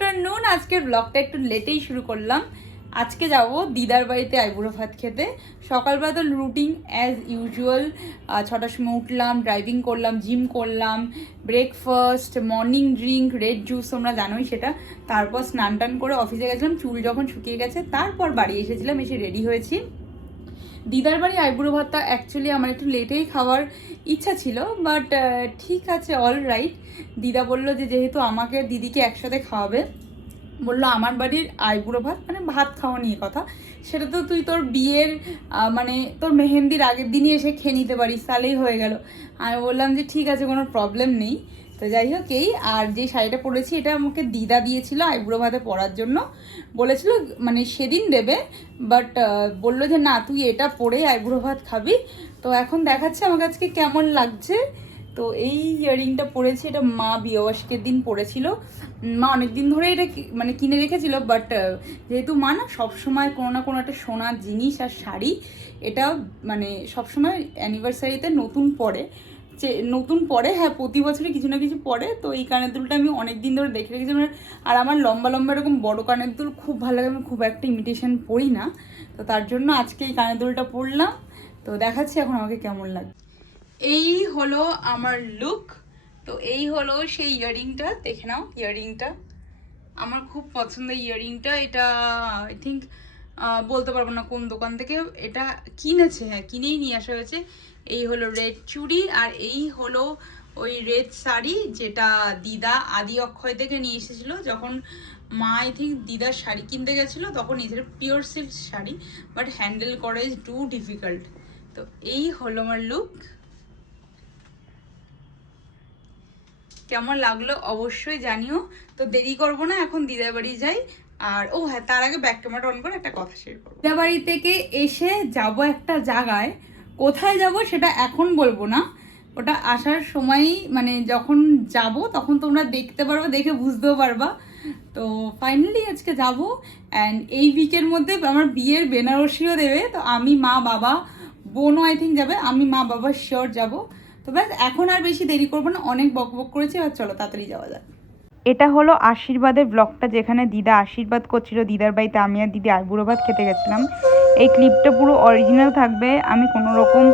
Afternoon. আজকের ব্লগটা একটু লেটেই শুরু করলাম। আজকে যাব দিদার বাড়িতে আইবুড়ো ভাত খেতে। সকালবেলা তো রুটিন অ্যাজ ইউজুয়াল, 6টার সময় উঠলাম, ড্রাইভিং করলাম, জিম করলাম, breakfast, morning drink, red juice, তোমরা জানোই সেটা। তারপর স্নান টান করে অফিসে গেছিলাম, চুল যখন শুকিয়ে গেছে তারপর বাড়ি এসেছিলাম, এসে রেডি হয়েছি। দিদার বাড়ি আইবুড়ো ভাতটা অ্যাকচুয়ালি আমার একটু লেটেই খাওয়ার ইচ্ছা ছিল, বাট ঠিক আছে, অল রাইট। দিদা বললো যে যেহেতু আমাকে দিদিকে একসাথে খাওয়াবে, বললো আমার বাড়ির আইবুড়ো ভাত মানে ভাত খাওয়া নিয়ে কথা, সেটা তো তুই তোর বিয়ের মানে তোর মেহেন্দির আগের দিনই এসে খেয়ে নিতে পারিস, তাহলেই হয়ে গেল। আমি বললাম যে ঠিক আছে, কোনো প্রবলেম নেই। তো যাই হোক, এই আর যে শাড়িটা পরেছি এটা আমাকে দিদা দিয়েছিল আইবুড়ো ভাতে পরার জন্য, বলেছিল মানে সেদিন দেবে, বাট বললো যে না তুই এটা পরে আইবুড়ো ভাত খাবি। তো এখন দেখাচ্ছে আমার কাছে কেমন লাগছে। তো এই ইয়াররিংটা পরেছি, এটা মা বিয়েবার্ষিকের দিন পরেছিল। মা অনেক দিন ধরে এটা মানে কিনে রেখেছিল, বাট যেহেতু মা না সবসময় কোনো না কোনো একটা সোনার জিনিস আর শাড়ি এটা মানে সবসময় অ্যানিভার্সারিতে নতুন পরে, নতুন পরে, হ্যাঁ প্রতি বছরই কিছু না কিছু পরে। তো এই কানের দুলটা আমি অনেক দিন ধরে দেখে রেখেছি, আর আমার লম্বা লম্বা এরকম বড় কানের দুল খুব ভালো লাগে, আমি খুব একটা ইমিটেশন পরি না। তো তার জন্য আজকে এই কানের দুলটা পরলাম। তো দেখাচ্ছি এখন আমাকে কেমন লাগে। এই হলো আমার লুক। তো এই হলো সেই ইয়াররিংটা, দেখে নাও ইয়াররিংটা আমার খুব পছন্দের ইয়াররিংটা। এটা আই থিঙ্ক বলতে পারবো না কোন দোকান থেকে এটা কিনেছে, হ্যাঁ কিনেই নিয়ে আসা হয়েছে। এই হলো রেড চুড়ি, আর এই হলো ওই রেড শাড়ি যেটা দিদা আদি অক্ষয় থেকে নিয়ে এসেছিলো যখন মা আই থিঙ্ক দিদার শাড়ি কিনতে গেছিলো, তখন এদের pure silk sari, but handle করা ইজ টু ডিফিকাল্ট। তো এই হলো আমার লুক। কেমন লাগলো অবশ্যই জানিও। তো দেরি করবো না, এখন দিদার বাড়ি যাই। আর ও হ্যাঁ, তার আগে ব্যাক ক্যামেরাটা অন করে একটা কথা শেয়ার করবো। দিদার বাড়ি থেকে এসে যাব একটা জায়গায়, কোথায় যাব সেটা এখন বলবো না, ওটা আসার সময়ই মানে যখন যাব তখন তোমরা দেখতে পারবা, দেখে বুঝতেও পারবা। তো ফাইনালি আজকে যাব, অ্যান্ড এই উইকের মধ্যে আমার বিয়ের বেনারসিও দেবে। তো আমি, মা, বাবা, বোনও আই থিঙ্ক যাবে, আমি, মা, বাবা শিওর যাব। তো ব্যাস এখন আর বেশি দেরি করবো না, অনেক বক বক করেছি, আর চলো তাড়াতাড়ি যাওয়া যাক। এটা হলো আশীর্বাদের ব্লগটা, যেখানে দিদা আশীর্বাদ করছিল দিদার বাড়িতে আমি আর দিদি আইবুড়ো ভাত খেতে গেছিলাম। এই ক্লিপটা পুরো অরিজিনাল থাকবে, আমি কোনো রকম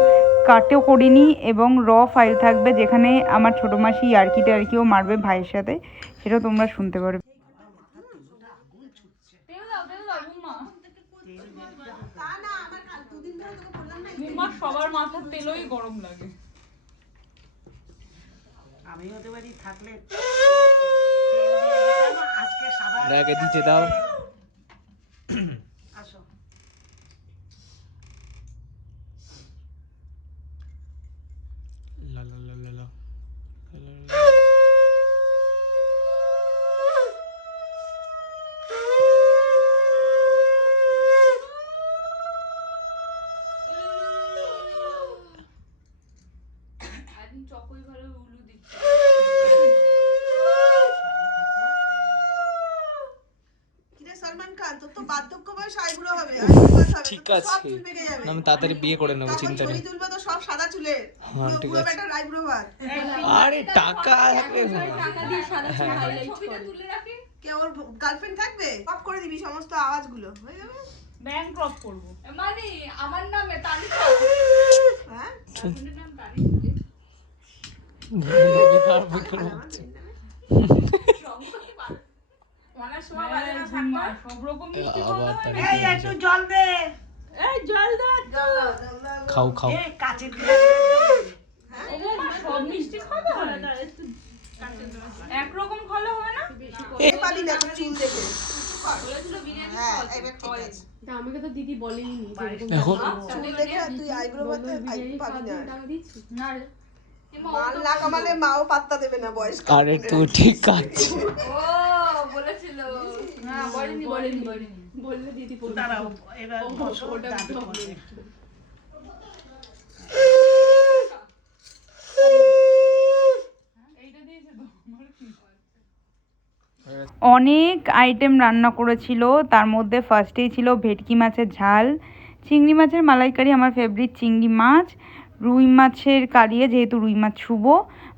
কাটেও করিনি, এবং র ফাইল থাকবে যেখানে আমার ছোটো মাসি ইয়ার্কিও মারবে ভাইয়ের সাথে, সেটাও তোমরা শুনতে পারবে। সবার মাথার তেলই গরম লাগে। আমি ওদের বাড়ি থাকলে আজকে সাবান দিতে দাও। আসো। লা লা লা লা লা। ঠিক আছে, আমি তাড়াতাড়ি বিয়ে করে নেবো, চিন্তা নেই। আরে টাকা গার্লফ্রেন্ড থাকবে, পপ করে দিবি সমস্ত আওয়াজগুলো, হয়ে যাবে। ব্যাংক ড্রপ করব মানে আমার নামে তালিকা, হ্যাঁ গার্লফ্রেন্ডের নাম খাও খাও, সব মিষ্টি খাওয়া একরকম খাওয়া হবে না, চুল দেখে আমাকে তো দিদি বলেনি চুল দেখে তুই আইব্রো বাতে পাবি না। মাল না কামালে মাও পাত্তা দেবে না বয়স। আরে তুই ঠিক আছে, ও বলেছিল না, বলেনি বললে দিদি বলবে। দাঁড়াও এবার ওটা অনেক আইটেম রান্না করেছিল, তার মধ্যে ফার্স্টেই ছিল ভেটকি মাছের ঝাল, চিংড়ি মাছের মালাইকারি, আমার ফেভারিট চিংড়ি মাছ, রুই মাছের কালিয়া যেহেতু রুই মাছ শুভ,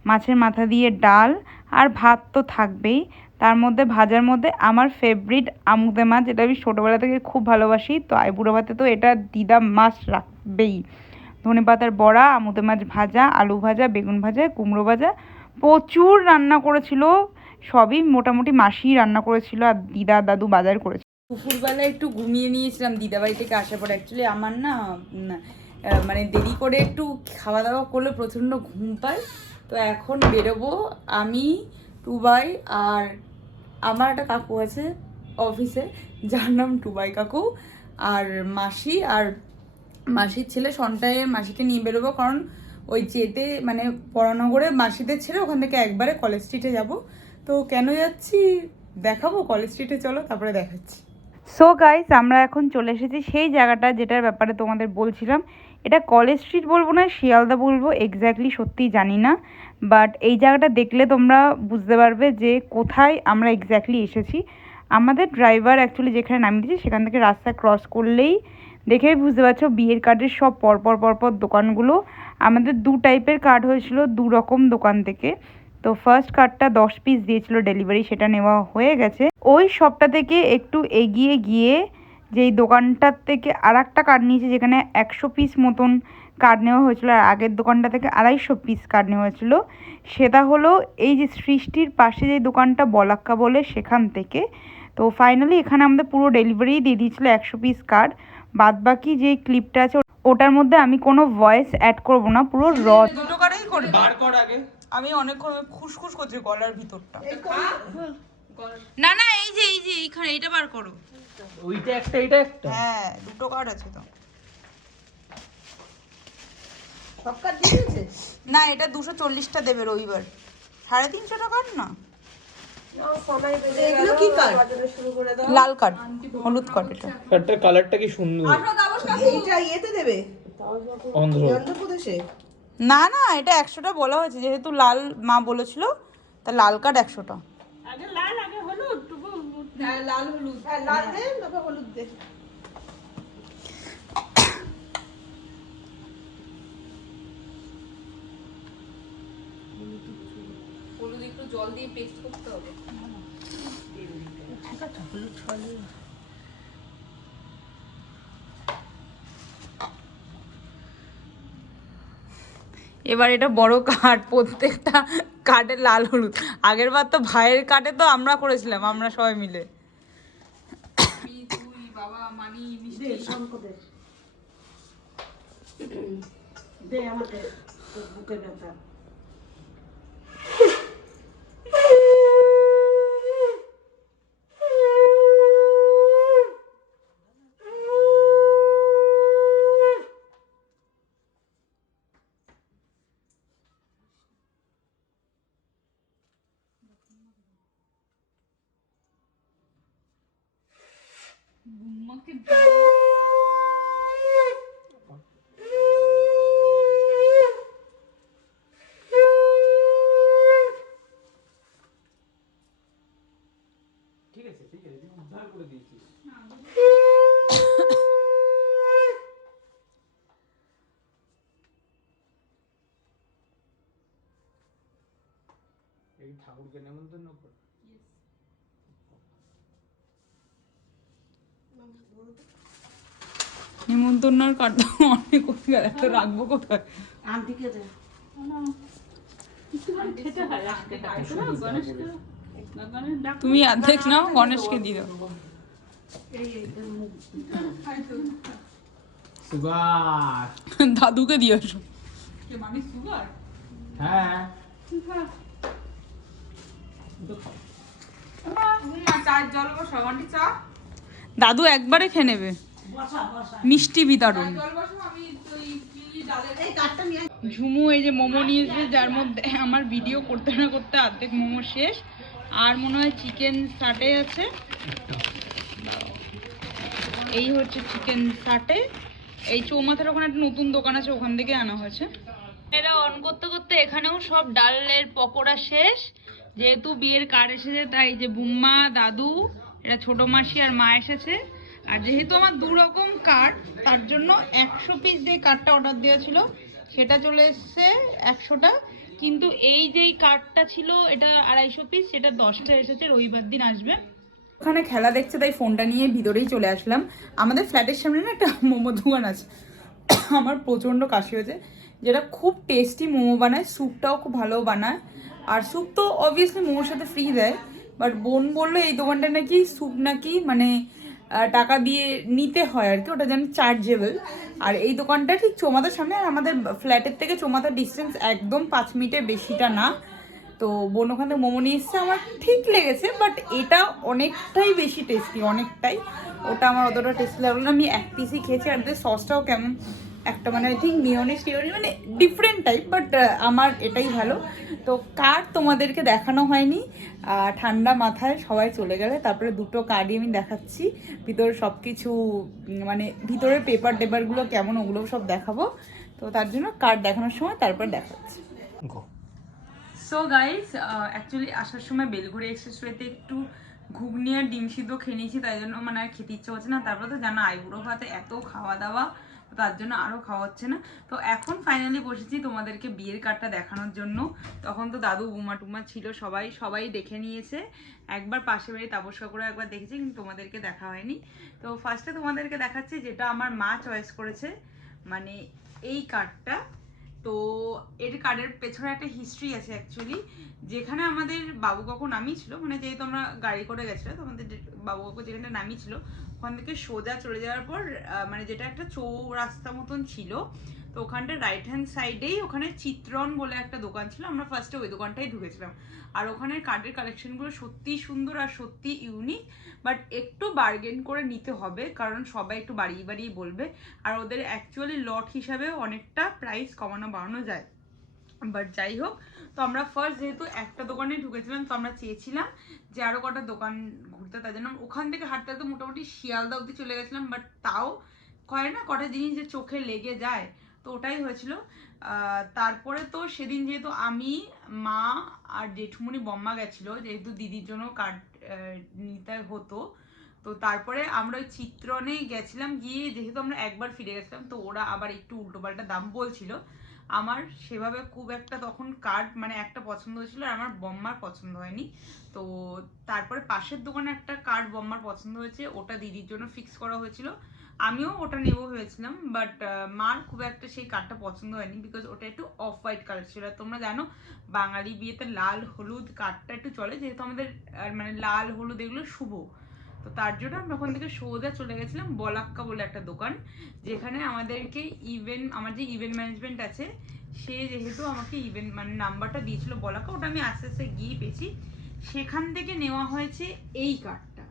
মাছের মাথা দিয়ে ডাল, আর ভাত তো থাকবেই। তার মধ্যে ভাজার মধ্যে আমার ফেভারিট আমুদে মাছ, যেটা আমি ছোটোবেলা থেকে খুব ভালোবাসি। তো আইবুড়ো ভাতে তো এটা দিদা মাস্ট রাখবেই। ধনেপাতার বড়া, আমুদে মাছ ভাজা, আলু ভাজা, বেগুন ভাজা, কুমড়ো ভাজা, প্রচুর রান্না করেছিল। সবই মোটামুটি মাসিই রান্না করেছিল, আর দিদা দাদু বাজার করেছিল। দুপুরবেলা একটু ঘুমিয়ে নিয়েছিলাম দিদা বাড়ি থেকে আসার পর। অ্যাকচুয়ালি আমার না মানে দেরি করে একটু খাওয়া দাওয়া করলে প্রচণ্ড ঘুম পায়। তো এখন বেরোবো আমি, টুবাই, আর আমার একটা কাকু আছে অফিসে যার নাম টুবাই কাকু, আর মাসি, আর মাসির ছেলে সন্টায়ের মাসিকে নিয়ে বেরোবো। কারণ ওই যেতে মানে পরানগরে মাসিদের ছেড়ে ওখান থেকে একবারে কলেজ স্ট্রিটে যাব। তো কেন যাচ্ছি দেখাবো, কলেজ স্ট্রিটে চলো তারপরে দেখাচ্ছি। সো গাইস, আমরা এখন চলে এসেছি সেই জায়গাটা যেটার ব্যাপারে তোমাদের বলছিলাম। এটা কলেজ স্ট্রিট বলবো না শিয়ালদা বলবো এক্স্যাক্টলি সত্যিই জানি না, বাট এই জায়গাটা দেখলে তোমরা বুঝতে পারবে যে কোথায় আমরা এক্স্যাক্টলি এসেছি। আমাদের ড্রাইভার অ্যাকচুয়ালি যেখানে নামিয়ে দিয়েছে সেখান থেকে রাস্তা ক্রস করলেই দেখেই বুঝতে পারছো বিয়ের কার্ডের সব পরপর দোকানগুলো। আমাদের 2 টাইপের কার্ড হয়েছিল 2 রকম দোকান থেকে। তো ফার্স্ট কার্ডটা 10 পিস দিয়েছিল ডেলিভারি, সেটা নেওয়া হয়ে গেছে। ওই শপটা থেকে একটু এগিয়ে গিয়ে যেই দোকানটার থেকে আর একটা কার্ড নিয়েছে, যেখানে 100 পিস মতন কার্ড নেওয়া হয়েছিল, আর আগের দোকানটা থেকে 250 পিস কার্ড নেওয়া হয়েছিল। সেটা হলো এই যে সৃষ্টির পাশে যে দোকানটা বলাক্কা বলে সেখান থেকে। তো ফাইনালি এখানে আমাদের পুরো ডেলিভারি দিয়ে দিয়েছিল 100 পিস কার্ড। বাদ বাকি যে ক্লিপটা আছে ওটার মধ্যে আমি কোনো ভয়েস অ্যাড করব না, পুরো র। দুটো কারেই করে বার কর আগে। আমি অনেকক্ষণ খুশখুশ করছি গলার ভিতরটা। না না, এই যে এইখানে এইটা বার করো। ওইটা একটা, এটা একটা। হ্যাঁ, দুটো কার্ড আছে তো। সব কার্ড দিয়েছে না, এটা 240টা দেবে রবিবার। 350 টাকার না। এগুলো কি কার্ড? লাল কার্ড, হলুদ কার্ড। এটা কার্ডটার কালারটা কি সুন্দর। এইটা ইয়েতে দেবে অন্ধ্রপ্রদেশে। না না, এটা 100টা বলা হয়েছে, যেহেতু লাল মা বলেছিল তা লাল কার্ড 100টা। আগে লাল আগে হলুদ। হ্যাঁ লাল হলুদ, হ্যাঁ লাল দে তারপর হলুদ দে। হলুদ একটু জল দিয়ে পেস্ট করতে হবে। ঠিক আছে, হলুদ ছড়ালে। এবার এটা বড় কার্ড, প্রত্যেকটা কার্ডে লাল হলুদ। আগের বার তো ভাইয়ের কার্ডে তো আমরা করেছিলাম, আমরা সবাই মিলে। তুই বাবা মানি মিষ্টি দে আমাকে বুকে ব্যথা। বুম্মাকে ঠিক আছে উদ্ধার করে দিয়েছিস। এই ঠাকুরকে নেমন্তন্ন কর। নিমন্ত্রণের কার্ড অনেক কোথায় এত রাখবো কোথায়? আন্টিকে দে। তুমি অর্ধেক নাও, গণেশকে দিয়ে দাও। দাদুকে দিয়ে আসো। হ্যাঁ দাদু একবারে খেয়ে নেবে। মিষ্টি বিতরণ। ঝুমু এই যে মোমো নিয়েছে, যার মধ্যে আমার ভিডিও করতে না করতে অর্ধেক মোমো শেষ। আর মনে হয় চিকেন সাটে আছে। এই হচ্ছে চিকেন সাটে। এই চৌমাথার ওখানে একটা নতুন দোকান আছে, ওখান থেকে আনা হয়েছে। এটা অন করতে করতে এখানেও সব ডালের পকোড়া শেষ। যেহেতু বিয়ের কার্ড এসেছে তাই যে বুম্মা, দাদু, এটা ছোট মাসি আর মা এসেছে। আর যেহেতু আমার 2 রকম কার্ড, তার জন্য 100 পিস যে কার্ডটা অর্ডার দেওয়া ছিল সেটা চলে এসছে 100টা। কিন্তু এই যেই কার্ডটা ছিল এটা 250 পিস, সেটা 10টা এসেছে, রবিবার দিন আসবে। ওখানে খেলা দেখছে তাই ফোনটা নিয়ে ভিতরেই চলে আসলাম। আমাদের ফ্ল্যাটের সামনে না একটা মোমো দোকান আছে, আমার প্রচণ্ড কাশি হয়েছে, যেটা খুব টেস্টি মোমো বানায়, স্যুপটাও খুব ভালো বানায়। আর স্যুপ তো অবভিয়াসলি মোমোর সাথে ফ্রি দেয়, বাট বোন বললো এই দোকানটা নাকি স্যুপ নাকি মানে টাকা দিয়ে নিতে হয় আর কি, ওটা যেন চার্জেবল। আর এই দোকানটা ঠিক চৌমাথার সামনে, আর আমাদের ফ্ল্যাটের থেকে চৌমাথার ডিস্টেন্স একদম 5 মিনিটের বেশিটা না। তো বোন ওখান থেকে মোমো নিয়ে এসছে, আমার ঠিক লেগেছে, বাট এটা অনেকটাই বেশি টেস্টি, অনেকটাই। ওটা আমার অতটা টেস্টি লাগলো না, আমি এক পিসই খেয়েছি। আর সসটাও কেমন একটা মানে আই থিঙ্ক মিওনিজ টিওনিজ মানে ডিফারেন্ট টাইপ, বাট আমার এটাই ভালো। তো কার্ড তোমাদেরকে দেখানো হয়নি, ঠান্ডা মাথায় সবাই চলে গেলে তারপরে দুটো কার্ডই আমি দেখাচ্ছি। ভিতরে সব কিছু মানে ভিতরের পেপার টেপারগুলো কেমন ওগুলো সব দেখাবো, তো তার জন্য কার্ড দেখানোর সময় তারপর দেখাচ্ছি। সো গাইস, অ্যাকচুয়ালি আসার সময় বেলঘড়ি এক্সপ্রেসওয়েতে একটু ঘুগনি আর ডিম সিদ্ধ খেয়ে নিয়েছি, তাই জন্য মানে আর খেতে ইচ্ছে হচ্ছে না। তারপর তো জানো আইবুড়ো ভাতে এত খাওয়া দাওয়া, তার জন্য আরও খাওয়া হচ্ছে না। তো এখন ফাইনালি বসেছি তোমাদেরকে বিয়ের কার্ডটা দেখানোর জন্য। তখন তো দাদু বুমা টুমা ছিল, সবাই দেখে নিয়েছে। একবার পাশে বাড়ি তাপস কাকুরা একবার দেখেছি, কিন্তু তোমাদেরকে দেখা হয়নি। তো ফার্স্টে তোমাদেরকে দেখাচ্ছি যেটা আমার মা চয়েস করেছে, মানে এই কার্ডটা। তো এর কার্ডের পেছনে একটা হিস্ট্রি আছে অ্যাকচুয়ালি। যেখানে আমাদের বাবু কাকু নামিয়েছিল, মানে যেহেতু আমরা গাড়ি করে গেছিলাম, তো আমাদের বাবু কাকু যেখানে নামিয়েছিল ওখান থেকে সোজা চলে যাওয়ার পর মানে যেটা একটা চৌরাস্তা মতন ছিল, তো ওখানটা রাইট হ্যান্ড সাইডেই ওখানে চিত্রন বলে একটা দোকান ছিল। আমরা ফার্স্টে ওই দোকানটাই ঢুকেছিলাম। আর ওখানের কার্ডের কালেকশনগুলো সত্যি সুন্দর আর সত্যি ইউনিক, বাট একটু বার্গেন করে নিতে হবে, কারণ সবাই একটু বাড়িয়ে বলবে। আর ওদের অ্যাকচুয়ালি লট হিসাবে অনেকটা প্রাইস কমানো বাড়ানো যায়, বাট যাই হোক। তো আমরা ফার্স্ট যেহেতু একটা দোকানে ঢুকেছিলাম, তো আমরা চেয়েছিলাম যে আরও কটা দোকান ঘুরতে, তাই জন্য ওখান থেকে হাঁটতে হাঁটতে মোটামুটি শিয়ালদা অবধি চলে গেছিলাম। বাট তাও কয় না কটা জিনিস যে চোখে লেগে যায়, তো ওটাই হয়েছিল। তারপরে তো সেদিন যেহেতু আমি, মা আর জেঠুমনি বম্মা গেছিলো, যেহেতু দিদির জন্য কার্ড নিতে হতো, তো তারপরে আমরা ওই চিত্রনে গেছিলাম। গিয়ে যেহেতু আমরা একবার ফিরে গেছিলাম, তো ওরা আবার একটু উল্টোপাল্টা দাম বলছিল। আমার সেভাবে খুব একটা তখন কার্ড মানে একটা পছন্দ হয়েছিল, আর আমার বম্মার পছন্দ হয়নি। তো তারপরে পাশের দোকানে একটা কার্ড বম্মার পছন্দ হয়েছে, ওটা দিদির জন্য ফিক্স করা হয়েছিল। আমিও ওটা নেবো ভেবেছিলাম, বাট মার খুব একটা সেই কার্ডটা পছন্দ হয়নি, বিকজ ওটা একটু অফ হোয়াইট কালার ছিল। তোমরা জানো বাঙালি বিয়েতে লাল হলুদ কার্ডটা একটু চলে, যেহেতু আমাদের মানে লাল হলুদ এগুলো শুভ। তো তার জন্য আমরা ওখান থেকে সোজা চলে গেছিলাম বলাক্কা বলে একটা দোকান, যেখানে আমাদেরকে আমার যে ইভেন্ট ম্যানেজমেন্ট আছে, সে যেহেতু আমাকে ইভেন্ট মানে নাম্বারটা দিয়েছিল বলাক্কা, ওটা আমি আস্তে আস্তে গিয়ে পেয়েছি। সেখান থেকে নেওয়া হয়েছে এই কার্ডটা।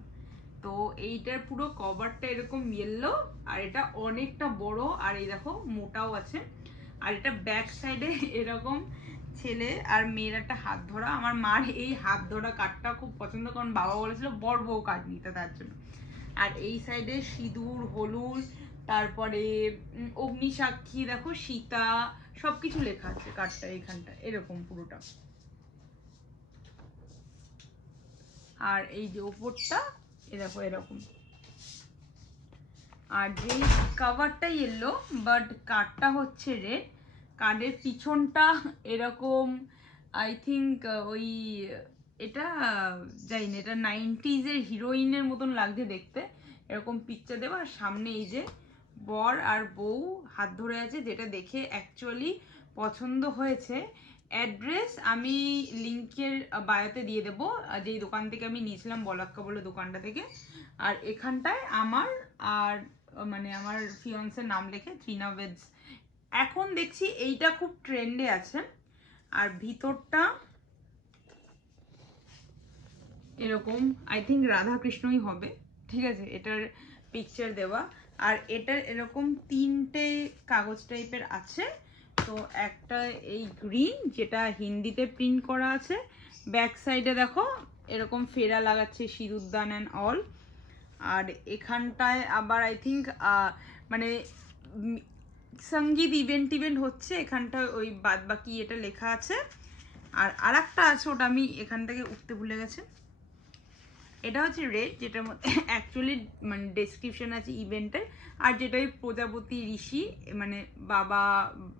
তো এইটার পুরো কভারটা এরকম ইয়েলো, আর এটা অনেকটা বড়, আর এই দেখো মোটাও আছে। আর এটা ব্যাক সাইডে এরকম ছেলে আর মেয়ের একটা হাত ধরা। আমার মার এই হাত ধরা কার্ডটা খুব পছন্দ, কারণ বাবা বলেছিল বড় বউ কার্ড নিতে, তার জন্য। আর এই সাইডে সিঁদুর হলুদ, তারপরে অগ্নিসাক্ষী, দেখো সীতা, সবকিছু লেখা আছে কার্ডটা এখানটা এরকম পুরোটা। আর এই যে ওপরটা এ দেখো এরকম। আর যে কভারটা ইয়েলো, বাট কার্ডটা হচ্ছে রেড। কার্ডের পিছনটা এরকম আই থিঙ্ক ওই এটা জানি না, এটা 90s-এর হিরোইনের মতন লাগছে দেখতে, এরকম পিকচার দেওয়া। আর সামনে এই যে বর আর বউ হাত ধরে আছে, যেটা দেখে অ্যাকচুয়ালি পছন্দ হয়েছে। অ্যাড্রেস আমি লিঙ্কের বায়োতে দিয়ে দেবো, যেই দোকান থেকে আমি নিয়েছিলাম বলাক্কা বলে দোকানটা থেকে। আর এখানটায় আমার আর মানে আমার ফিয়ন্সের নাম লেখে ত্রিনা ওয়েডস। এখন দেখছি এইটা খুব ট্রেন্ডে আছে। আর ভিতরটা এরকম আই থিঙ্ক রাধাকৃষ্ণই হবে, ঠিক আছে, এটার পিকচার দেওয়া। আর এটার এরকম 3টে কাগজ টাইপের আছে। তো একটা এই গ্রিন, যেটা হিন্দিতে প্রিন্ট করা আছে। ব্যাক সাইডে দেখো এরকম ফেরা লাগাচ্ছে, সিঁদুরদান অ্যান্ড অল। আর এখানটায় আবার আই থিঙ্ক মানে সঙ্গীত ইভেন্ট হচ্ছে, এখানটায় ওই বাদ বাকি এটা লেখা আছে। আর আরেকটা আছে, ওটা আমি এখান থেকে উঠতে ভুলে গেছি। এটা হচ্ছে রেড, যেটার মধ্যে অ্যাকচুয়ালি মানে ডেসক্রিপশন আছে ইভেন্টের, আর যেটা ওই প্রজাপতি ঋষি মানে বাবা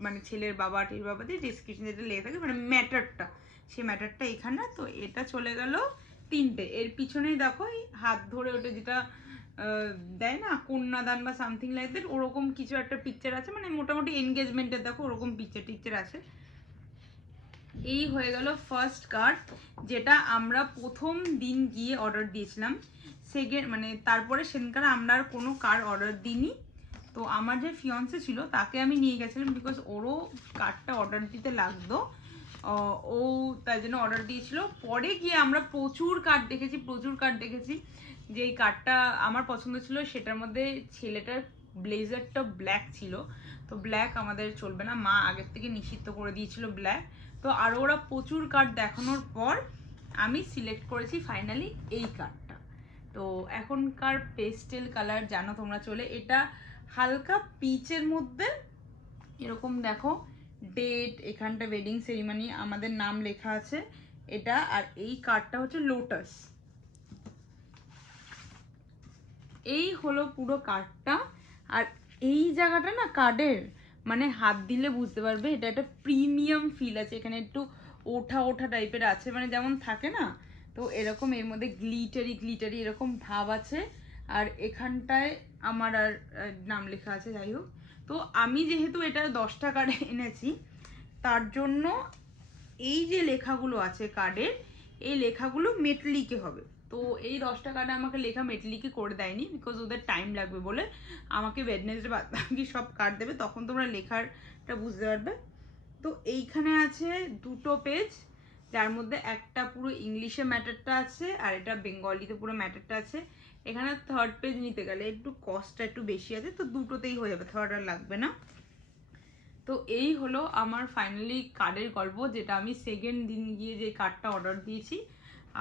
মানে ছেলের বাবা টির বাবাদের ডেসক্রিপশন যেটা লেখা থাকে মানে ম্যাটারটা, সেই ম্যাটারটা এখানে। তো এটা চলে গেল 3টে। এর পিছনেই দেখো এই হাত ধরে ওটা যেটা দেয় না কন্যাদান বা সামথিং লাইক দ্যাট, ওরকম কিছু একটা পিকচার আছে, মানে মোটামুটি এনগেজমেন্টের দেখো ওরকম পিকচার আছে। এই হয়ে গেল ফার্স্ট কার্ড, যেটা আমরা প্রথম দিন গিয়ে অর্ডার দিয়েছিলাম। সেকেন্ড মানে তারপরে সেদিনকার আমরা আর কোনো কার্ড অর্ডার দিইনি। তো আমার যে ফিয়ন্সে ছিল তাকে আমি নিয়ে গেছিলাম, বিকজ ওরও কার্ডটা অর্ডার দিতে লাগতো, ও তাই জন্য অর্ডার দিয়েছিল। পরে গিয়ে আমরা প্রচুর কার্ড দেখেছি, যে এই কার্ডটা আমার পছন্দ ছিল, সেটার মধ্যে ছেলেটার ব্লেজারটা ব্ল্যাক ছিল, তো ব্ল্যাক আমাদের চলবে না, মা আগের থেকে নিষিদ্ধ করে দিয়েছিল ব্ল্যাক। তো আরও ওরা প্রচুর কার্ড দেখানোর পর আমি সিলেক্ট করেছি ফাইনালি এই কার্ডটা। তো এখনকার পেস্টেল কালার জানো তোমরা চলে, এটা হালকা পিচের মধ্যে এরকম দেখো ডেট, এখানটা ওয়েডিং সেরিমনি, আমাদের নাম লেখা আছে এটা। আর এই কার্ডটা হচ্ছে লোটাস। এই হলো পুরো কার্ডটা। আর এই জায়গাটা না কার্ডের মানে হাত দিলে বুঝতে পারবে এটা একটা প্রিমিয়াম ফিল আছে, এখানে একটু ওঠা ওঠা টাইপের আছে, মানে যেমন থাকে না, তো এরকম এর মধ্যে গ্লিটারি এরকম ভাব আছে। আর এখানটায় আমার আর নাম লেখা আছে, যাই হোক। তো আমি যেহেতু এটা 10টা কার্ড এনেছি, তার জন্য এই যে লেখাগুলো আছে কার্ডের, এই লেখাগুলো মেটলিকে হবে। তো এই 10টা কার্ডে আমাকে লেখা মেটলিকে করে দেয়নি, বিকজ ওদের টাইম লাগবে বলে। আমাকে ওয়েডনেসডে বাকি সব কার্ড দেবে, তখন তোমরা লেখাটা বুঝতে পারবে। তো এইখানে আছে 2টো পেজ, যার মধ্যে একটা পুরো ইংলিশে ম্যাটারটা আছে আর এটা বেঙ্গলিতে পুরো ম্যাটারটা আছে। এখানে থার্ড পেজ নিতে গেলে একটু কস্টটা একটু বেশি আছে, তো 2টোতেই হয়ে যাবে, থার্ড আর লাগবে না। তো এই হলো আমার ফাইনালি কার্ডের গল্প, যেটা আমি সেকেন্ড দিন গিয়ে যে কার্ডটা অর্ডার দিয়েছি।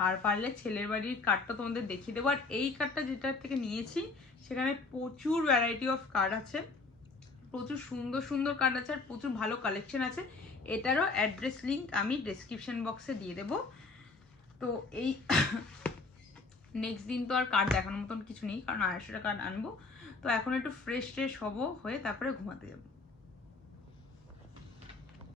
আর পারলে ছেলের বাড়ির কার্ডটা তোমাদের দেখিয়ে দেবো। আর এই কার্ডটা যেটার থেকে নিয়েছি সেখানে প্রচুর ভ্যারাইটি অফ কার্ড আছে, প্রচুর সুন্দর সুন্দর কার্ড আছে, আর প্রচুর ভালো কালেকশন আছে। এটারও অ্যাড্রেস লিঙ্ক আমি ডেসক্রিপশন বক্সে দিয়ে দেবো। তো এই নেক্সট দিন তো আর কার্ড দেখানোর মতন কিছু নেই, কারণ 250টা কার্ড আনবো। তো এখন একটু ফ্রেশ হবো, হয়ে তারপরে ঘুমাতে যাবো।